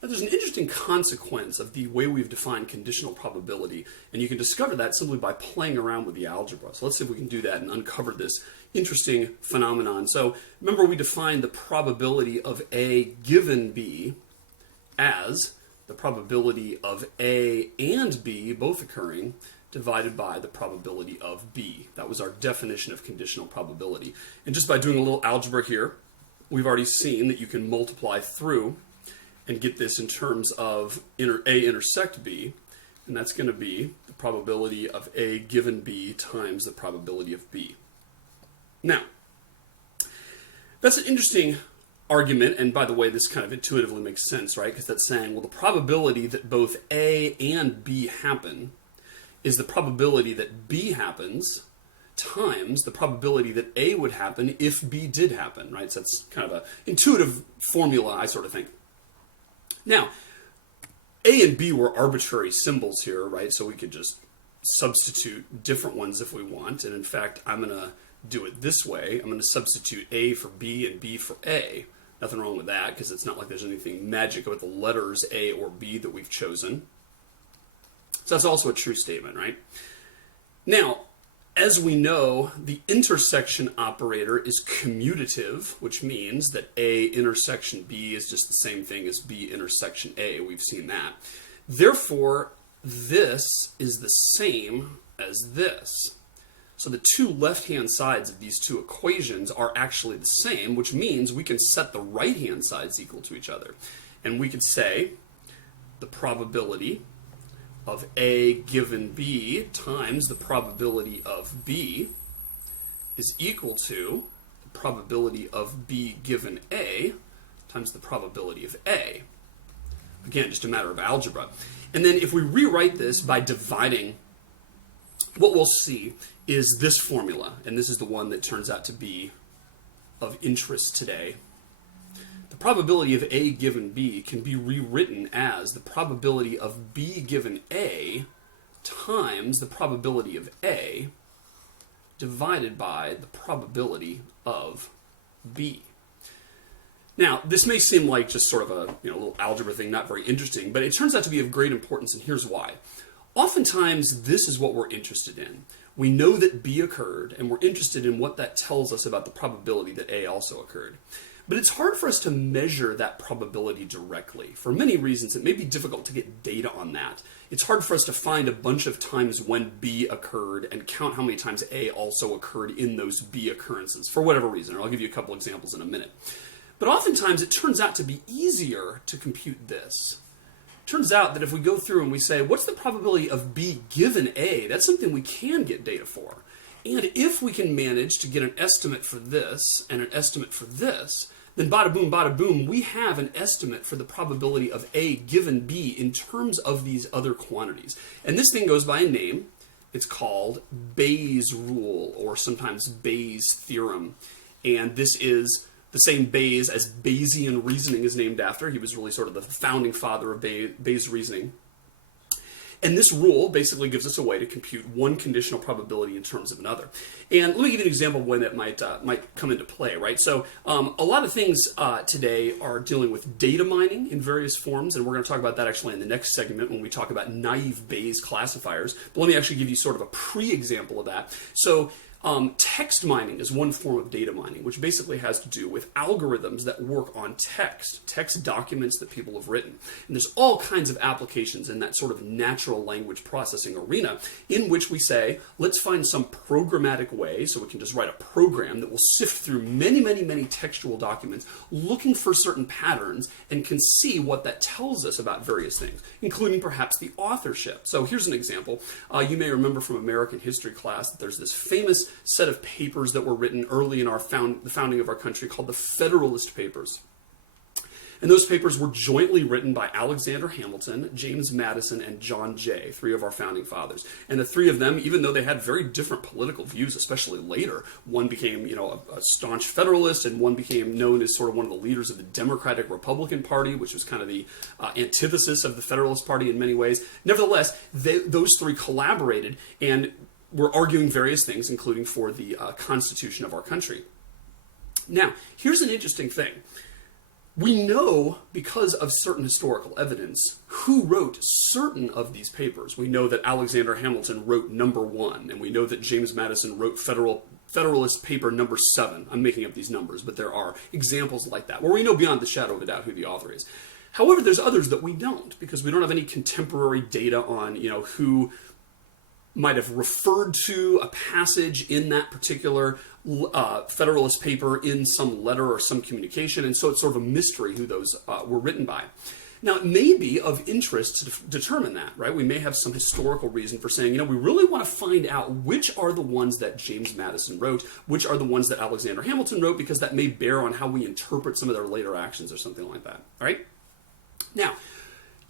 Now, there's an interesting consequence of the way we've defined conditional probability, and you can discover that simply by playing around with the algebra. So let's see if we can do that and uncover this interesting phenomenon. So remember, we defined the probability of A given B as the probability of A and B both occurring divided by the probability of B. That was our definition of conditional probability. And just by doing a little algebra here, we've already seen that you can multiply through and get this in terms of A intersect B, and that's going to be the probability of A given B times the probability of B. Now, that's an interesting argument, and by the way, this kind of intuitively makes sense, right? Because that's saying, well, the probability that both A and B happen is the probability that B happens times the probability that A would happen if B did happen, right? So that's kind of an intuitive formula, I sort of think. Now, A and B were arbitrary symbols here, right? So we could just substitute different ones if we want. And in fact, I'm going to do it this way. I'm going to substitute A for B and B for A. Nothing wrong with that, because it's not like there's anything magic about the letters A or B that we've chosen. So that's also a true statement, right? Now, as we know, the intersection operator is commutative, which means that A intersection B is just the same thing as B intersection A. We've seen that. Therefore, this is the same as this. So the two left-hand sides of these two equations are actually the same, which means we can set the right-hand sides equal to each other. And we could say the probability of A given B times the probability of B is equal to the probability of B given A times the probability of A. Again, just a matter of algebra. And then if we rewrite this by dividing, what we'll see is this formula, and this is the one that turns out to be of interest today. The probability of A given B can be rewritten as the probability of B given A times the probability of A divided by the probability of B. Now, this may seem like just sort of a little algebra thing, not very interesting, but it turns out to be of great importance, and here's why. Oftentimes, this is what we're interested in. We know that B occurred, and we're interested in what that tells us about the probability that A also occurred. But it's hard for us to measure that probability directly. For many reasons, it may be difficult to get data on that. It's hard for us to find a bunch of times when B occurred and count how many times A also occurred in those B occurrences, for whatever reason. I'll give you a couple examples in a minute. But oftentimes, it turns out to be easier to compute this. Turns out that if we go through and we say, what's the probability of B given A? That's something we can get data for. And if we can manage to get an estimate for this and an estimate for this, then bada boom, we have an estimate for the probability of A given B in terms of these other quantities. And this thing goes by a name. It's called Bayes' rule, or sometimes Bayes' theorem. And this is the same Bayes as Bayesian reasoning is named after. He was really sort of the founding father of Bayes' reasoning. And this rule basically gives us a way to compute one conditional probability in terms of another. And let me give you an example of when that might come into play, right? So a lot of things today are dealing with data mining in various forms, and we're going to talk about that actually in the next segment when we talk about naive Bayes classifiers. But let me actually give you sort of a pre-example of that. So text mining is one form of data mining, which basically has to do with algorithms that work on text documents that people have written. And there's all kinds of applications in that sort of natural language processing arena in which we say, let's find some programmatic way, so we can just write a program that will sift through many textual documents looking for certain patterns and can see what that tells us about various things, including perhaps the authorship. So here's an example. You may remember from American history class that there's this famous set of papers that were written early in the founding of our country called the Federalist Papers. And those papers were jointly written by Alexander Hamilton, James Madison, and John Jay, three of our founding fathers. And the three of them, even though they had very different political views, especially later, one became, a staunch Federalist, and one became known as sort of one of the leaders of the Democratic Republican Party, which was kind of the antithesis of the Federalist Party in many ways. Nevertheless, those three collaborated and were arguing various things, including for the Constitution of our country. Now, here's an interesting thing. We know, because of certain historical evidence, who wrote certain of these papers. We know that Alexander Hamilton wrote number 1, and we know that James Madison wrote Federalist paper number 7. I'm making up these numbers, but there are examples like that, where we know beyond the shadow of a doubt who the author is. However, there's others that we don't, because we don't have any contemporary data on, who might have referred to a passage in that particular Federalist paper in some letter or some communication, and so it's sort of a mystery who those were written by. Now, it may be of interest to determine that, right? We may have some historical reason for saying, we really want to find out which are the ones that James Madison wrote, which are the ones that Alexander Hamilton wrote, because that may bear on how we interpret some of their later actions or something like that, all right? Now,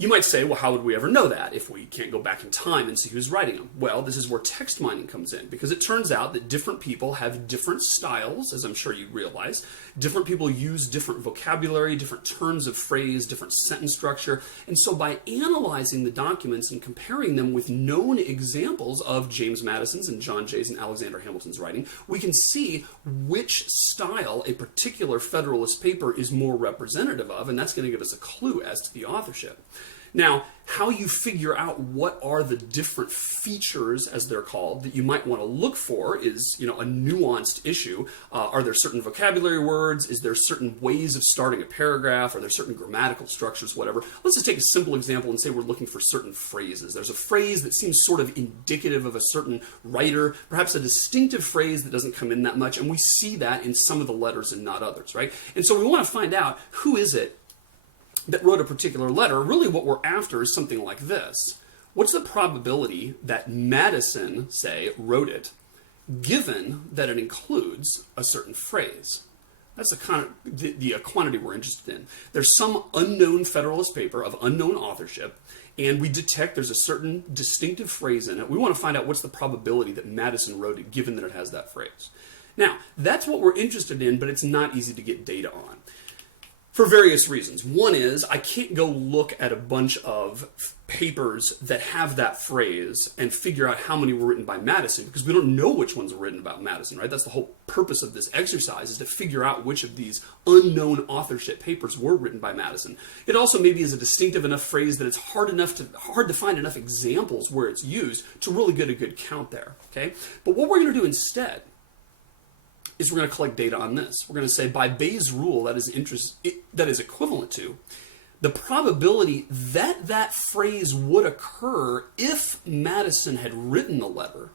you might say, well, how would we ever know that if we can't go back in time and see who's writing them? Well, this is where text mining comes in, because it turns out that different people have different styles, as I'm sure you realize. Different people use different vocabulary, different turns of phrase, different sentence structure. And so by analyzing the documents and comparing them with known examples of James Madison's and John Jay's and Alexander Hamilton's writing, we can see which style a particular Federalist paper is more representative of, and that's going to give us a clue as to the authorship. Now, how you figure out what are the different features, as they're called, that you might want to look for is, a nuanced issue. Are there certain vocabulary words? Is there certain ways of starting a paragraph? Are there certain grammatical structures, whatever? Let's just take a simple example and say we're looking for certain phrases. There's a phrase that seems sort of indicative of a certain writer, perhaps a distinctive phrase that doesn't come in that much, and we see that in some of the letters and not others, right? And so we want to find out who is it that wrote a particular letter. Really what we're after is something like this. What's the probability that Madison, say, wrote it, given that it includes a certain phrase? That's the quantity we're interested in. There's some unknown Federalist paper of unknown authorship, and we detect there's a certain distinctive phrase in it. We want to find out what's the probability that Madison wrote it, given that it has that phrase. Now, that's what we're interested in, but it's not easy to get data on, for various reasons. One is, I can't go look at a bunch of papers that have that phrase and figure out how many were written by Madison, because we don't know which ones were written about Madison, right? That's the whole purpose of this exercise, is to figure out which of these unknown authorship papers were written by Madison. It also maybe is a distinctive enough phrase that it's hard to find enough examples where it's used to really get a good count there, okay? But what we're going to do instead is we're going to collect data on this. We're going to say, by Bayes' rule, that is equivalent to the probability that that phrase would occur if Madison had written the letter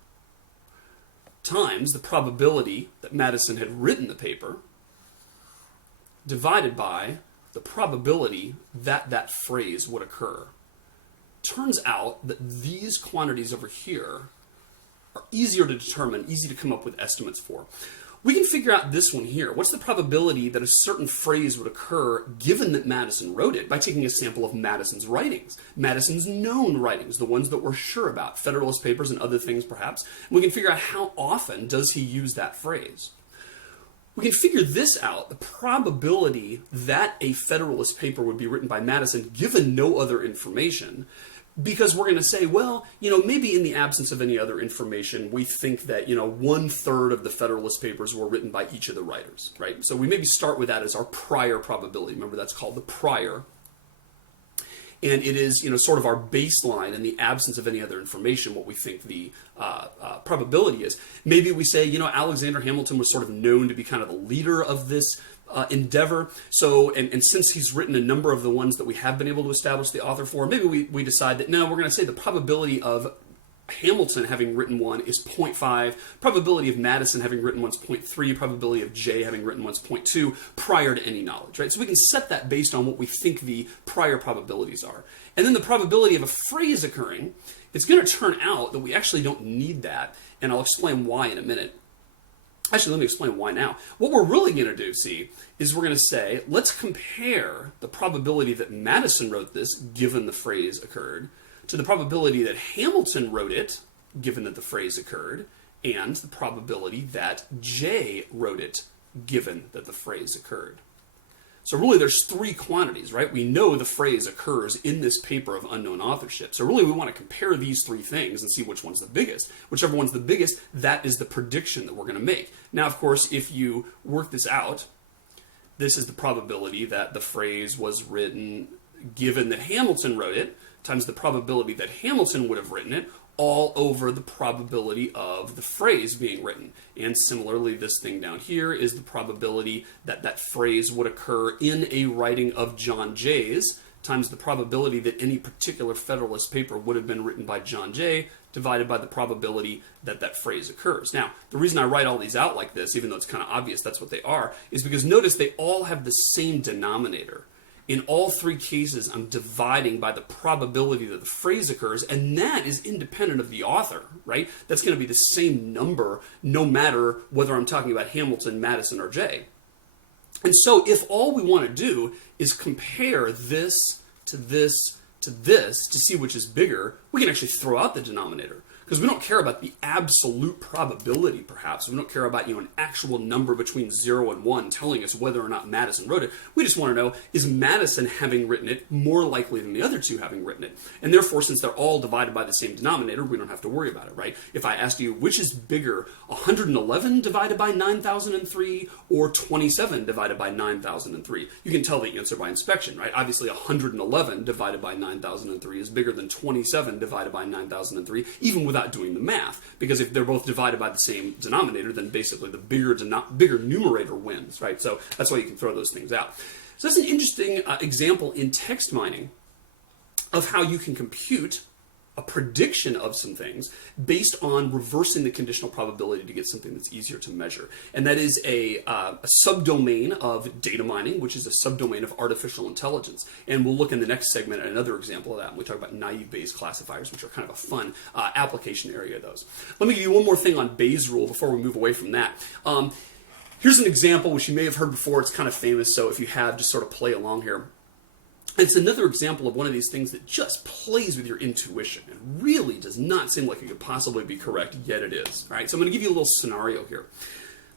times the probability that Madison had written the paper divided by the probability that that phrase would occur. Turns out that these quantities over here are easier to determine, easy to come up with estimates for. We can figure out this one here. What's the probability that a certain phrase would occur given that Madison wrote it, by taking a sample of Madison's writings, Madison's known writings, the ones that we're sure about, Federalist papers and other things perhaps. And we can figure out how often does he use that phrase. We can figure this out, the probability that a Federalist paper would be written by Madison given no other information, because we're going to say, well, maybe in the absence of any other information, we think that, 1/3 of the Federalist papers were written by each of the writers, right? So we maybe start with that as our prior probability. Remember, that's called the prior. And it is, sort of our baseline in the absence of any other information, what we think the probability is. Maybe we say, Alexander Hamilton was sort of known to be kind of the leader of this endeavor. So, and since he's written a number of the ones that we have been able to establish the author for, maybe we decide that, no, we're going to say the probability of Hamilton having written one is 0.5, probability of Madison having written one is 0.3, probability of Jay having written one is 0.2, prior to any knowledge, right? So we can set that based on what we think the prior probabilities are. And then the probability of a phrase occurring, it's going to turn out that we actually don't need that, and I'll explain why in a minute. Actually, let me explain why now. What we're really going to do, is we're going to say, let's compare the probability that Madison wrote this, given the phrase occurred, to the probability that Hamilton wrote it, given that the phrase occurred, and the probability that Jay wrote it, given that the phrase occurred. So really there's three quantities, right? We know the phrase occurs in this paper of unknown authorship. So really we want to compare these three things and see which one's the biggest. Whichever one's the biggest, that is the prediction that we're going to make. Now, of course, if you work this out, this is the probability that the phrase was written given that Hamilton wrote it, times the probability that Hamilton would have written it, all over the probability of the phrase being written. And similarly, this thing down here is the probability that that phrase would occur in a writing of John Jay's, times the probability that any particular Federalist paper would have been written by John Jay, divided by the probability that that phrase occurs. Now, the reason I write all these out like this, even though it's kind of obvious that's what they are, is because notice they all have the same denominator. In all three cases, I'm dividing by the probability that the phrase occurs, and that is independent of the author, right? That's going to be the same number no matter whether I'm talking about Hamilton, Madison, or Jay. And so if all we want to do is compare this to this to this to see which is bigger, we can actually throw out the denominator. Because we don't care about the absolute probability, perhaps. We don't care about an actual number between 0 and 1 telling us whether or not Madison wrote it. We just want to know, is Madison having written it more likely than the other two having written it? And therefore, since they're all divided by the same denominator, we don't have to worry about it, right? If I asked you, which is bigger, 111 divided by 9,003 or 27 divided by 9,003? You can tell the answer by inspection, right? Obviously, 111 divided by 9,003 is bigger than 27 divided by 9,003, even without doing the math, because if they're both divided by the same denominator, then basically the bigger numerator wins, right? So that's why you can throw those things out. So that's an interesting example in text mining of how you can compute a prediction of some things based on reversing the conditional probability to get something that's easier to measure. And that is a subdomain of data mining, which is a subdomain of artificial intelligence. And we'll look in the next segment at another example of that. And we talk about naive Bayes classifiers, which are kind of a fun application area of those. Let me give you one more thing on Bayes' rule before we move away from that. Here's an example which you may have heard before. It's kind of famous, so if you have, just sort of play along here. It's another example of one of these things that just plays with your intuition and really does not seem like it could possibly be correct, yet it is. All right, so I'm going to give you a little scenario here.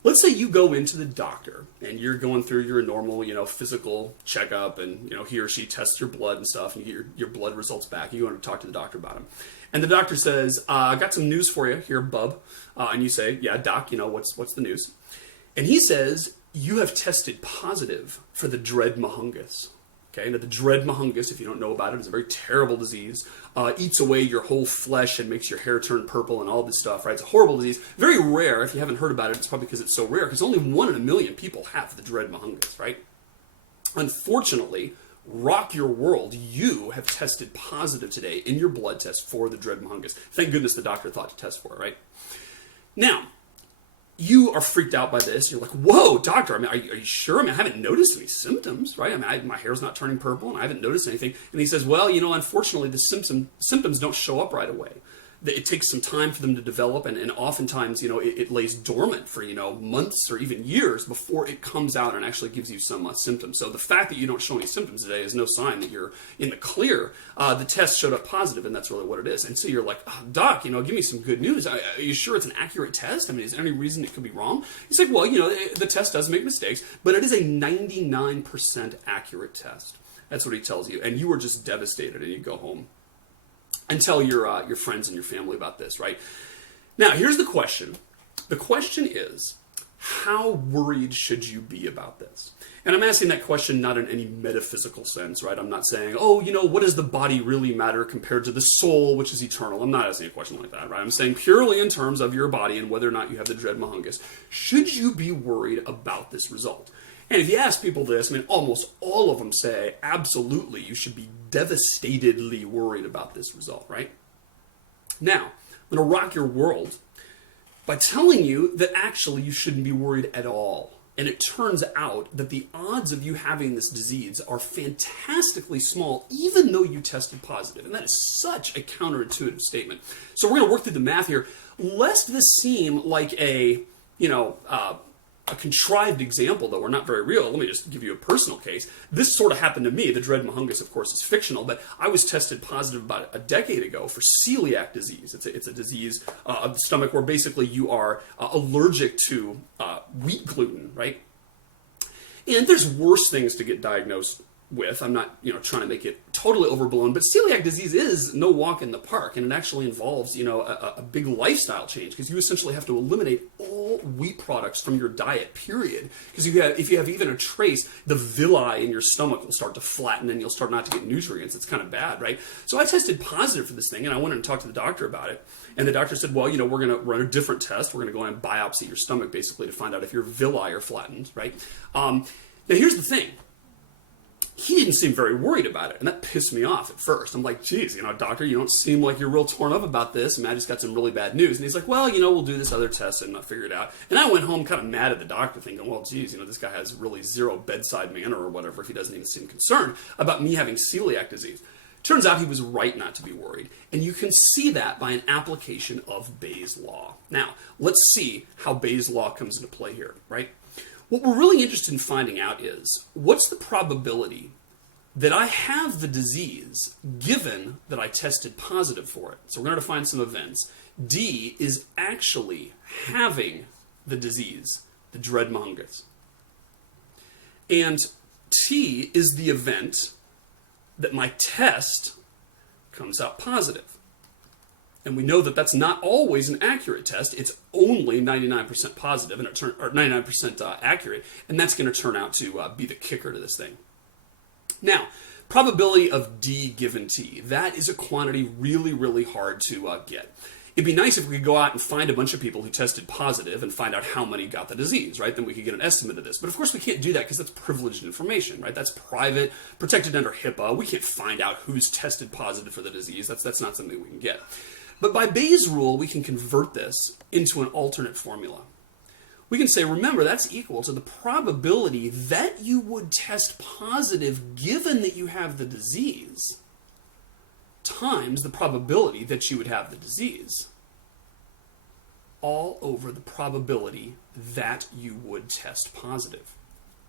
Let's say you go into the doctor and you're going through your normal, physical checkup, and he or she tests your blood and stuff, and you get your blood results back. You go in to talk to the doctor about them, and the doctor says, "I got some news for you here, bub." And you say, "Yeah, doc. What's the news?" And he says, "You have tested positive for the dread mahungus." Okay, now the dread mahungus, if you don't know about it, is a very terrible disease. Eats away your whole flesh and makes your hair turn purple and all this stuff, right? It's a horrible disease. Very rare. If you haven't heard about it, it's probably because it's so rare, because only 1 in a million people have the dread mahungus, right? Unfortunately, rock your world, you have tested positive today in your blood test for the dread mahungus. Thank goodness the doctor thought to test for it, right? Now, you are freaked out by this. You're like, "Whoa, doctor, are you sure? I haven't noticed any symptoms, right? My hair's not turning purple, and I haven't noticed anything." And he says, "Well, unfortunately, the symptoms don't show up right away. It takes some time for them to develop, and oftentimes, it lays dormant for, months or even years before it comes out and actually gives you some symptoms. So the fact that you don't show any symptoms today is no sign that you're in the clear. The test showed up positive, and that's really what it is." And so you're like, "Doc, give me some good news. Are you sure it's an accurate test? Is there any reason it could be wrong?" He's like, "Well, the test does make mistakes, but it is a 99% accurate test." That's what he tells you. And you are just devastated, and you go home and tell your friends and your family about this, right? Now, here's the question. The question is, how worried should you be about this? And I'm asking that question not in any metaphysical sense, right? I'm not saying, what does the body really matter compared to the soul, which is eternal? I'm not asking a question like that, right? I'm saying purely in terms of your body and whether or not you have the dread mahungus. Should you be worried about this result? And if you ask people this, almost all of them say, absolutely, you should be devastatedly worried about this result, right? Now, I'm going to rock your world by telling you that actually you shouldn't be worried at all. And it turns out that the odds of you having this disease are fantastically small, even though you tested positive. And that is such a counterintuitive statement. So we're going to work through the math here. Lest this seem like a contrived example, though, or not very real, let me just give you a personal case. This sort of happened to me. The dread mahungus, of course, is fictional, but I was tested positive about a decade ago for celiac disease. It's a disease of the stomach where basically you are allergic to wheat gluten, right? And there's worse things to get diagnosed with. I'm not, trying to make it totally overblown, but celiac disease is no walk in the park, and it actually involves, a big lifestyle change, because you essentially have to eliminate all wheat products from your diet, period. Because if you have even a trace, the villi in your stomach will start to flatten, and you'll start not to get nutrients. It's kind of bad, right? So I tested positive for this thing, and I went and talked to the doctor about it, and the doctor said, well, we're going to run a different test. We're going to go and biopsy your stomach, basically, to find out if your villi are flattened, right? Now, here's the thing. He didn't seem very worried about it, and that pissed me off at first. I'm like, geez, doctor, you don't seem like you're real torn up about this, and I just got some really bad news. And he's like, well, we'll do this other test and I'll figure it out. And I went home kind of mad at the doctor, thinking, well, geez, this guy has really zero bedside manner or whatever if he doesn't even seem concerned about me having celiac disease. Turns out he was right not to be worried, and you can see that by an application of Bayes' law. Now, let's see how Bayes' law comes into play here, right? What we're really interested in finding out is, what's the probability that I have the disease given that I tested positive for it? So we're going to find some events. D is actually having the disease, the dread mongus. And T is the event that my test comes out positive. And we know that that's not always an accurate test. It's only 99% positive, or 99% accurate, and that's going to turn out to be the kicker to this thing. Now, probability of D given T. That is a quantity really, really hard to get. It'd be nice if we could go out and find a bunch of people who tested positive and find out how many got the disease, right? Then we could get an estimate of this. But of course we can't do that because that's privileged information, right? That's private, protected under HIPAA. We can't find out who's tested positive for the disease. That's not something we can get. But by Bayes' rule, we can convert this into an alternate formula. We can say, remember, that's equal to the probability that you would test positive given that you have the disease times the probability that you would have the disease, all over the probability that you would test positive.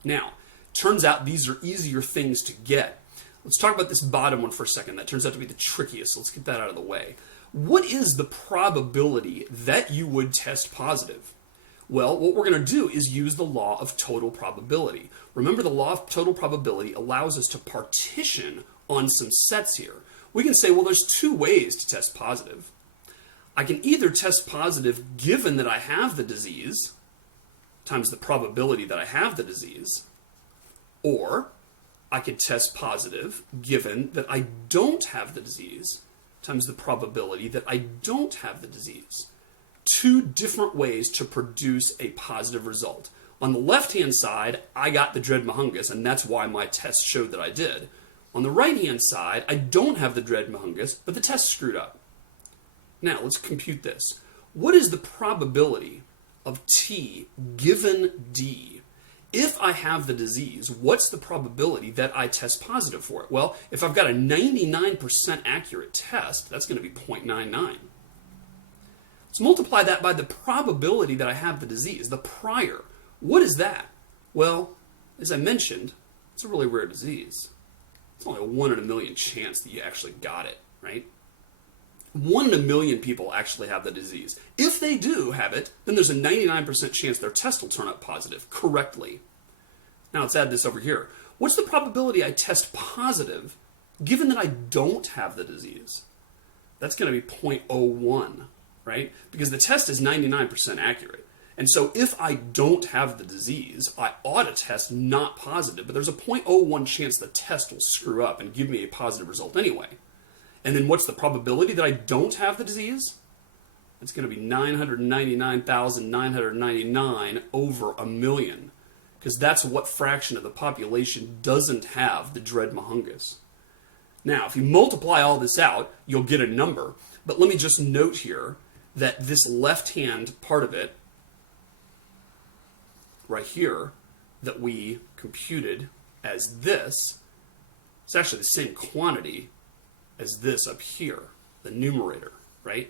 Now, turns out these are easier things to get. Let's talk about this bottom one for a second. That turns out to be the trickiest, so let's get that out of the way. What is the probability that you would test positive? Well, what we're going to do is use the law of total probability. Remember, the law of total probability allows us to partition on some sets here. We can say, well, there's two ways to test positive. I can either test positive given that I have the disease, times the probability that I have the disease, or I could test positive given that I don't have the disease, times the probability that I don't have the disease. Two different ways to produce a positive result. On the left-hand side, I got the dread mongus, and that's why my test showed that I did. On the right-hand side, I don't have the dread mongus, but the test screwed up. Now, let's compute this. What is the probability of T given D? If I have the disease, what's the probability that I test positive for it? Well, if I've got a 99% accurate test, that's going to be 0.99. Let's multiply that by the probability that I have the disease, the prior. What is that? Well, as I mentioned, it's a really rare disease. It's only a 1 in a million chance that you actually got it, right? 1 in a million people actually have the disease. If they do have it, then there's a 99% chance their test will turn up positive correctly. Now let's add this over here. What's the probability I test positive given that I don't have the disease? That's going to be 0.01, right? Because the test is 99% accurate. And so if I don't have the disease, I ought to test not positive, but there's a 0.01 chance the test will screw up and give me a positive result anyway. And then what's the probability that I don't have the disease? It's going to be 999,999 over a million, because that's what fraction of the population doesn't have the dread mongus. Now, if you multiply all this out, you'll get a number. But let me just note here that this left-hand part of it, right here, that we computed as this, it's actually the same quantity as this up here, the numerator, right?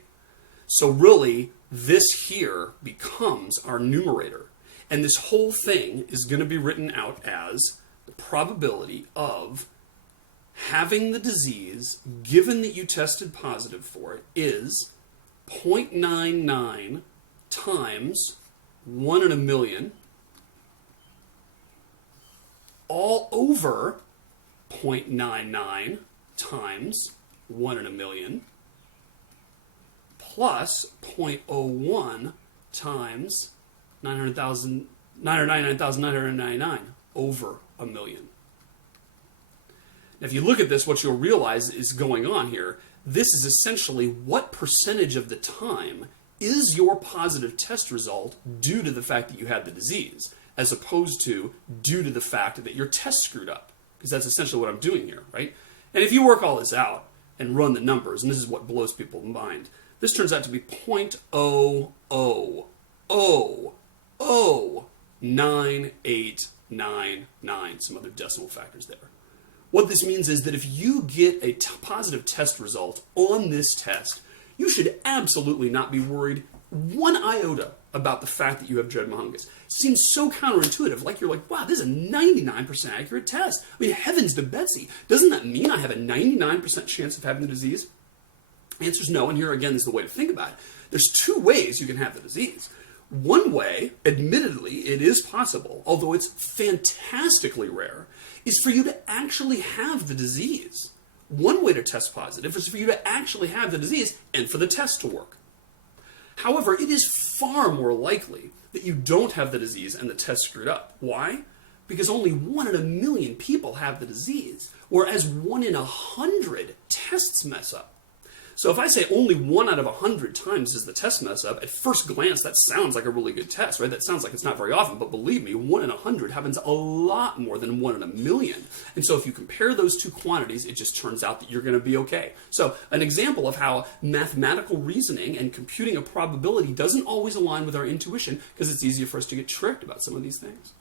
So really, this here becomes our numerator. And this whole thing is going to be written out as the probability of having the disease, given that you tested positive for it, is 0.99 times 1 in a million, all over 0.99 times 1 in a million plus 0.01 times 999,999 over a million. Now, if you look at this, what you'll realize is going on here. This is essentially what percentage of the time is your positive test result due to the fact that you had the disease, as opposed to due to the fact that your test screwed up. Because that's essentially what I'm doing here, right? And if you work all this out and run the numbers, and this is what blows people's mind, this turns out to be 0.0009899, some other decimal factors there. What this means is that if you get a positive test result on this test, you should absolutely not be worried one iota about the fact that you have dread mohungus. Seems so counterintuitive, like you're like, wow, this is a 99% accurate test. I mean, heavens to Betsy. Doesn't that mean I have a 99% chance of having the disease? The answer is no, and here again is the way to think about it. There's two ways you can have the disease. One way, admittedly, it is possible, although it's fantastically rare, is for you to actually have the disease. One way to test positive is for you to actually have the disease and for the test to work. However, it is far more likely that you don't have the disease and the test screwed up. Why? Because only 1 in a million people have the disease, whereas 1 in 100 tests mess up. So if I say only 1 out of 100 times does the test mess up, at first glance that sounds like a really good test, right? That sounds like it's not very often, but believe me, 1 in 100 happens a lot more than 1 in a million. And so if you compare those two quantities, it just turns out that you're going to be okay. So an example of how mathematical reasoning and computing a probability doesn't always align with our intuition, because it's easier for us to get tricked about some of these things.